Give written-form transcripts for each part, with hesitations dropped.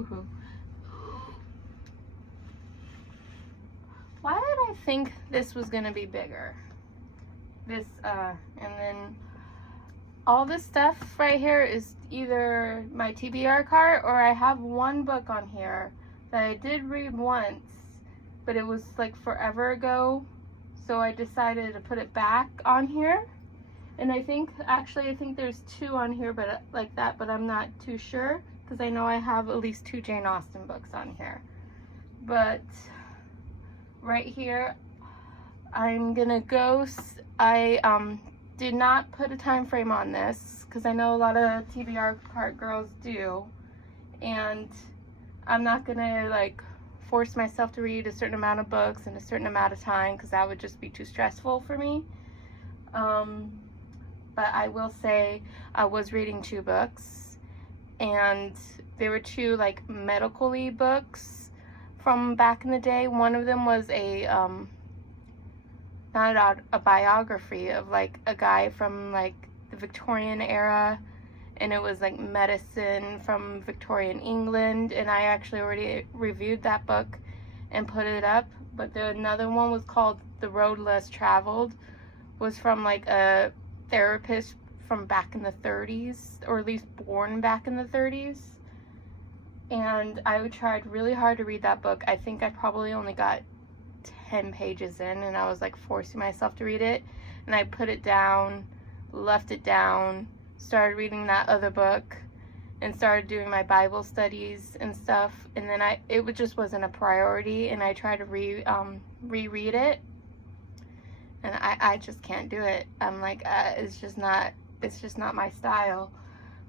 Woohoo. Why did I think this was gonna be bigger? This, and then all this stuff right here is either my TBR cart, or I have one book on here that I did read once, but it was like forever ago, so I decided to put it back on here. And I think there's two on here, but like that, but I'm not too sure, because I know I have at least 2 Jane Austen books on here. But right here, I'm gonna go, I did not put a time frame on this, because I know a lot of TBR cart girls do, and I'm not gonna like force myself to read a certain amount of books in a certain amount of time, because that would just be too stressful for me. But I will say I was reading 2 books, and they were 2 like medical-y books from back in the day. One of them was a not a biography of like a guy from like the Victorian era, and it was like medicine from Victorian England, and I actually already reviewed that book and put it up. But another one was called The Road Less Traveled, was from like a therapist from back in the 30s, or at least born back in the 30s. And I tried really hard to read that book. I think I probably only got 10 pages in, and I was like forcing myself to read it, and I put it down, left it down, started reading that other book, and started doing my Bible studies and stuff. And then it just wasn't a priority, and I tried to reread it, and I just can't do it. I'm like, it's just not my style.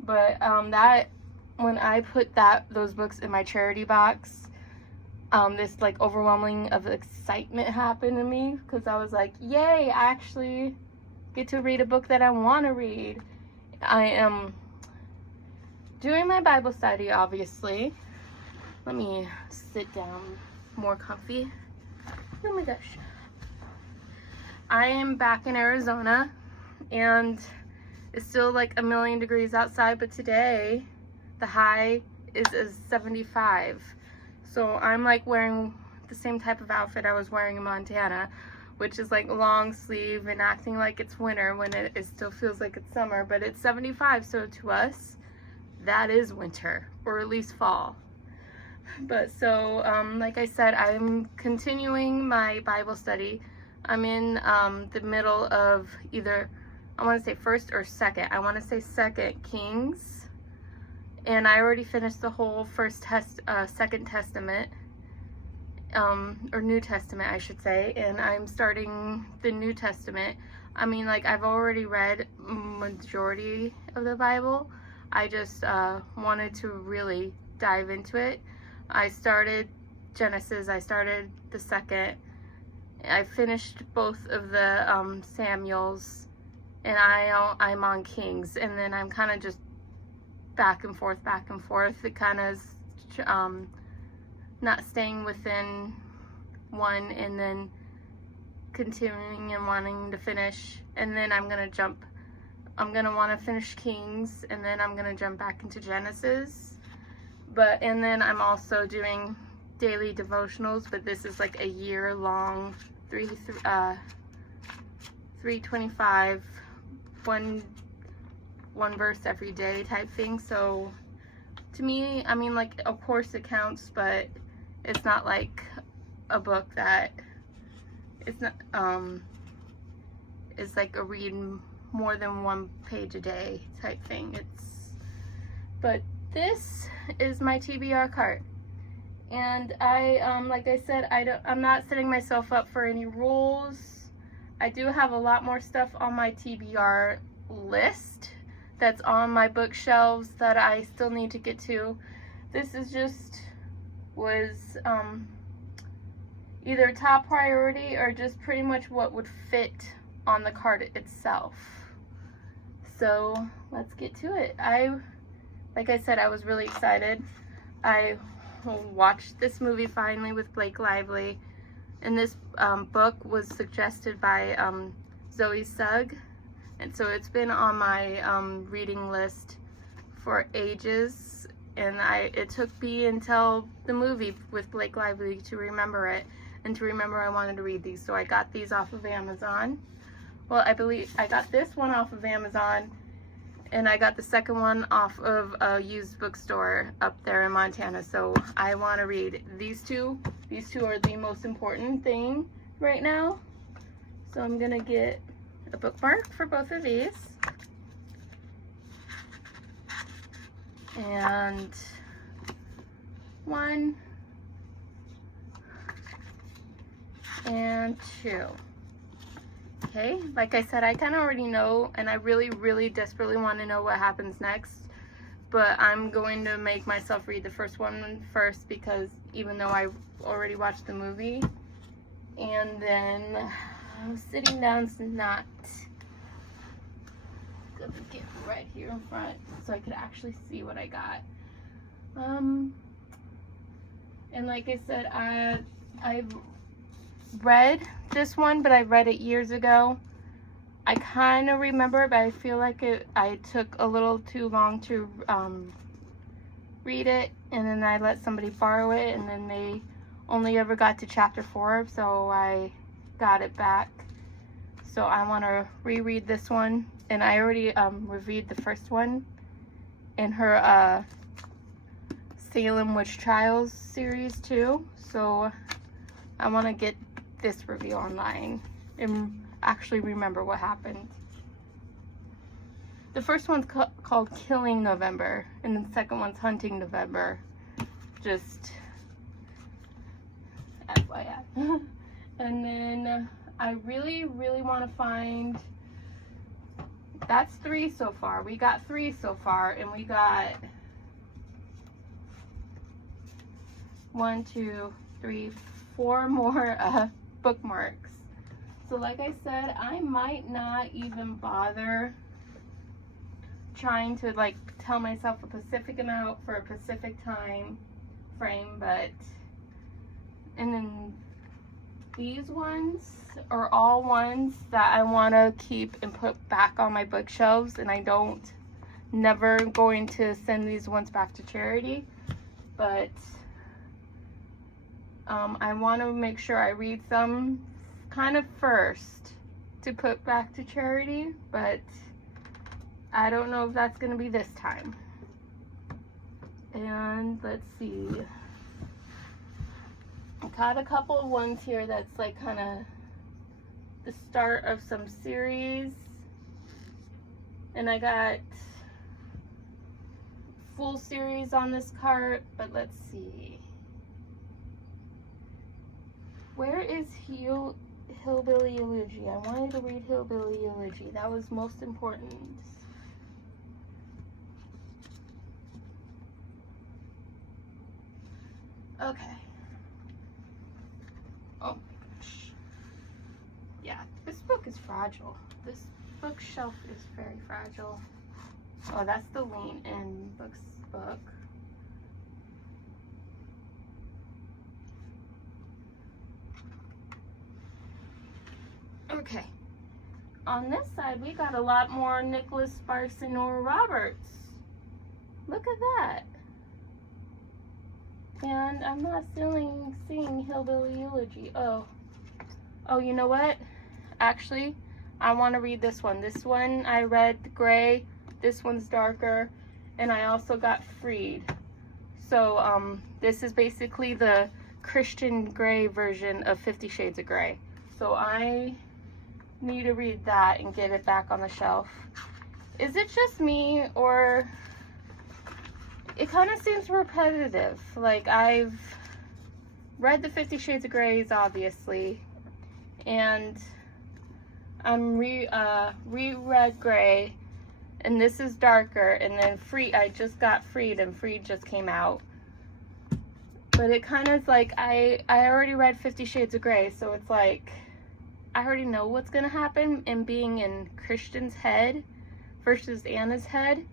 But that, when I put those books in my charity box, this like overwhelming of excitement happened to me, because I was like, yay, I actually get to read a book that I want to read. I am doing my Bible study, obviously. Let me sit down more comfy. Oh my gosh. I am back in Arizona, and it's still like 1,000,000 degrees outside, but today the high is 75. So I'm like wearing the same type of outfit I was wearing in Montana, which is like long sleeve and acting like it's winter when it still feels like it's summer, but it's 75, so to us that is winter, or at least fall. But so like I said, I'm continuing my Bible study. I'm in the middle of either, I want to say first or second. I want to say Second Kings. And I already finished the whole Second Testament, or New Testament, I should say, and I'm starting the New Testament. I mean, like, I've already read majority of the Bible. I just wanted to really dive into it. I started Genesis, I started the second, I finished both of the Samuels, and I'm on Kings, and then I'm kind of just back and forth. It kind of not staying within one, and then continuing and wanting to finish, and then I'm gonna want to finish Kings, and then I'm gonna jump back into Genesis. And then I'm also doing daily devotionals, but this is like a year-long 325 one verse every day type thing. So to me, I mean, like, of course it counts, but it's not like a book that it's not it's like a read more than 1 page a day type thing. But this is my TBR cart, and I like I said, I'm not setting myself up for any rules. I do have a lot more stuff on my TBR list that's on my bookshelves that I still need to get to. This is was either top priority or just pretty much what would fit on the cart itself. So let's get to it. Like I said, I was really excited. I watched this movie finally with Blake Lively, and this book was suggested by Zoe Sugg. And so it's been on my reading list for ages, and it took me until the movie with Blake Lively to remember it, and to remember I wanted to read these. So I got these off of Amazon. Well, I believe I got this one off of Amazon, and I got the second one off of a used bookstore up there in Montana. So I want to read these two. These two are the most important thing right now. So I'm gonna get a bookmark for both of these. And 1 and 2. Okay, like I said, I kind of already know, and I really desperately want to know what happens next, but I'm going to make myself read the first one first, because even though I already watched the movie, and then I'm sitting down's not gonna get right here in front so I could actually see what I got. And like I said, I've read this one, but I read it years ago. I kind of remember it, but I feel like I took a little too long to read it, and then I let somebody borrow it, and then they only ever got to chapter 4, so I got it back. So I want to reread this one, and I already reviewed the first one in her Salem Witch Trials series too, so I want to get this review online and actually remember what happened. The first one's called Killing November, and the second one's Hunting November. Just FYI. And then I really want to find, that's 3 so far. We got 3 so far, and we got 1, 2, 3, 4 more bookmarks. So like I said, I might not even bother trying to like tell myself a specific amount for a specific time frame, but, and then these ones are all ones that I want to keep and put back on my bookshelves, and I never going to send these ones back to charity, but I want to make sure I read some kind of first to put back to charity, but I don't know if that's going to be this time. And let's see, I got a couple of ones here that's like kind of the start of some series, and I got full series on this cart, but let's see. Where is Hillbilly Elegy? I wanted to read Hillbilly Elegy. That was most important. Okay. Oh my gosh. Yeah, this book is fragile. This bookshelf is very fragile. Oh, that's the Lean In Books book. Okay, on this side we got a lot more Nicholas Sparks and Nora Roberts. Look at that. And I'm not seeing Hillbilly Elegy. Oh, you know what? Actually, I want to read this one. This one I read gray. This one's darker, and I also got Freed. So this is basically the Christian Grey version of 50 Shades of Grey. So I need to read that and get it back on the shelf. Is it just me, or it kind of seems repetitive? Like, I've read the 50 Shades of Greys, obviously, and I'm reread Grey, and this is darker, and then Freed, I just got Freed, and Freed just came out. But it kind of like, I already read 50 Shades of Grey, so it's like, I already know what's gonna happen, and being in Christian's head versus Anna's head,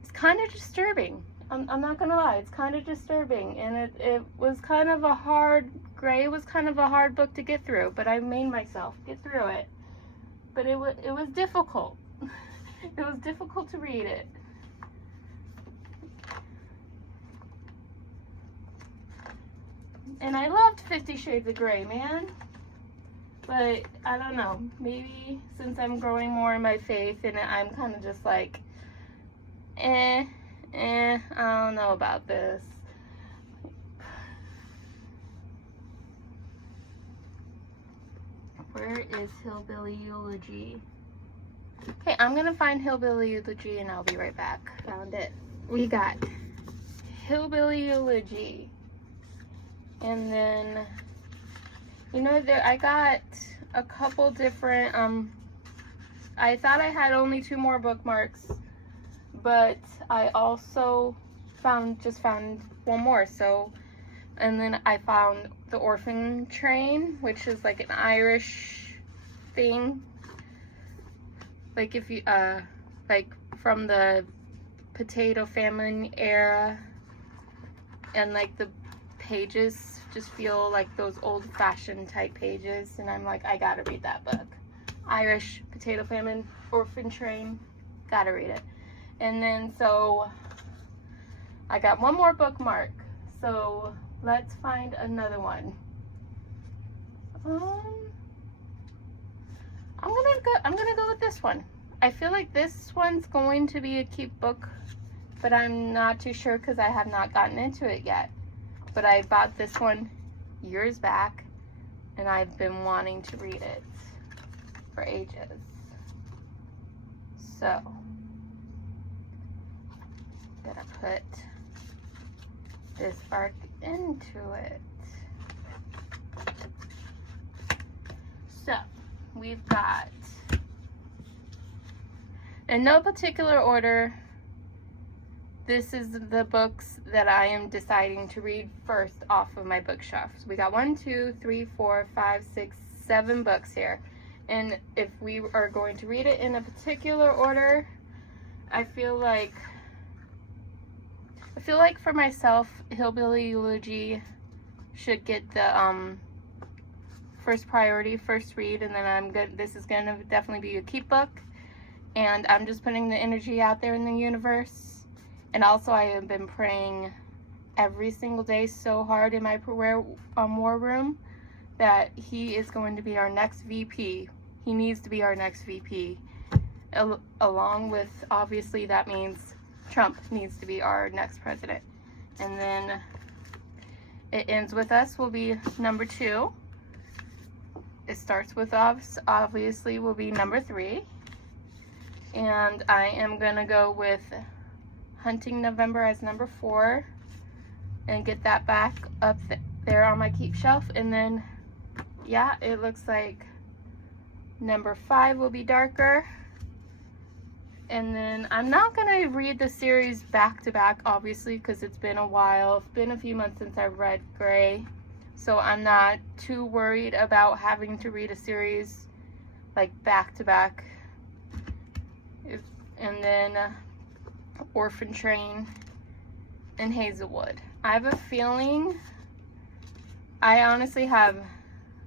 it's kind of disturbing. I'm not gonna lie, it's kind of disturbing, and it was kind of a hard, Grey was kind of a hard book to get through, but I made myself get through it. But it was difficult. It was difficult to read it. And I loved 50 Shades of Grey, man. But I don't know, maybe since I'm growing more in my faith and I'm kind of just like, I don't know about this. Where is Hillbilly Eulogy? Okay, I'm gonna find Hillbilly Eulogy and I'll be right back. Found it. We got Hillbilly Eulogy. And then, you know, I got a couple different, I thought I had only 2 more bookmarks, but I also just found one more. So, and then I found The Orphan Train, which is like an Irish thing. Like if you, like from the potato famine era, and like the pages just feel like those old-fashioned type pages, and I'm like, I gotta read that book. Irish Potato Famine, Orphan Train, gotta read it. And then so I got one more bookmark, so let's find another one. I'm gonna go with this one. I feel like this one's going to be a keep book, but I'm not too sure because I have not gotten into it yet. But I bought this one years back, and I've been wanting to read it for ages. So, I'm gonna put this bark into it. So, we've got, in no particular order, this is the books that I am deciding to read first off of my bookshelf. So we got 1, 2, 3, 4, 5, 6, 7 books here. And if we are going to read it in a particular order, I feel like for myself, Hillbilly Eulogy should get the first priority, first read, and then this is gonna definitely be a keep book. And I'm just putting the energy out there in the universe. And also I have been praying every single day so hard in my prayer war room that he is going to be our next VP. He needs to be our next VP. Along with, obviously, that means Trump needs to be our next president. And then it ends with us will be number 2. It starts with us, obviously, will be number 3. And I am going to go with Hunting November as number 4 and get that back up there on my keep shelf. And then, yeah, it looks like number 5 will be Darker. And then I'm not going to read the series back to back, obviously, because it's been a while. It's been a few months since I've read Gray. So I'm not too worried about having to read a series like back to back. And then Orphan Train and Hazelwood. I have a feeling, I honestly have,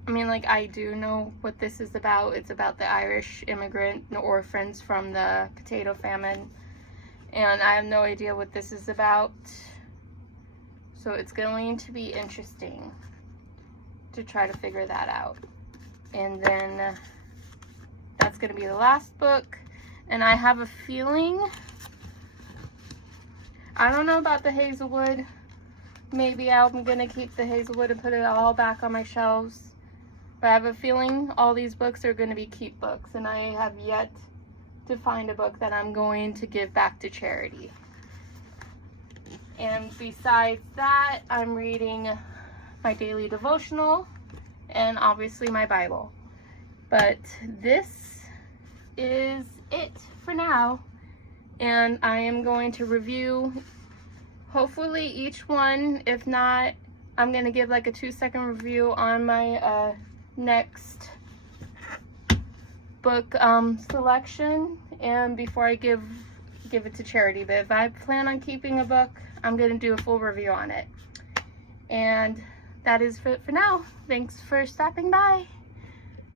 I mean, like, I do know what this is about. It's about the Irish immigrant, the orphans from the potato famine, and I have no idea what this is about. So it's going to be interesting to try to figure that out. And then that's going to be the last book. And I have a feeling, I don't know about the Hazelwood. Maybe I'm going to keep the Hazelwood and put it all back on my shelves. But I have a feeling all these books are going to be keep books. And I have yet to find a book that I'm going to give back to charity. And besides that, I'm reading my daily devotional and obviously my Bible. But this is it for now. And I am going to review hopefully each one. If not, I'm going to give like a 2-second review on my next book selection, and before I give it to charity. But if I plan on keeping a book, I'm going to do a full review on it. And that is it for now. Thanks for stopping by.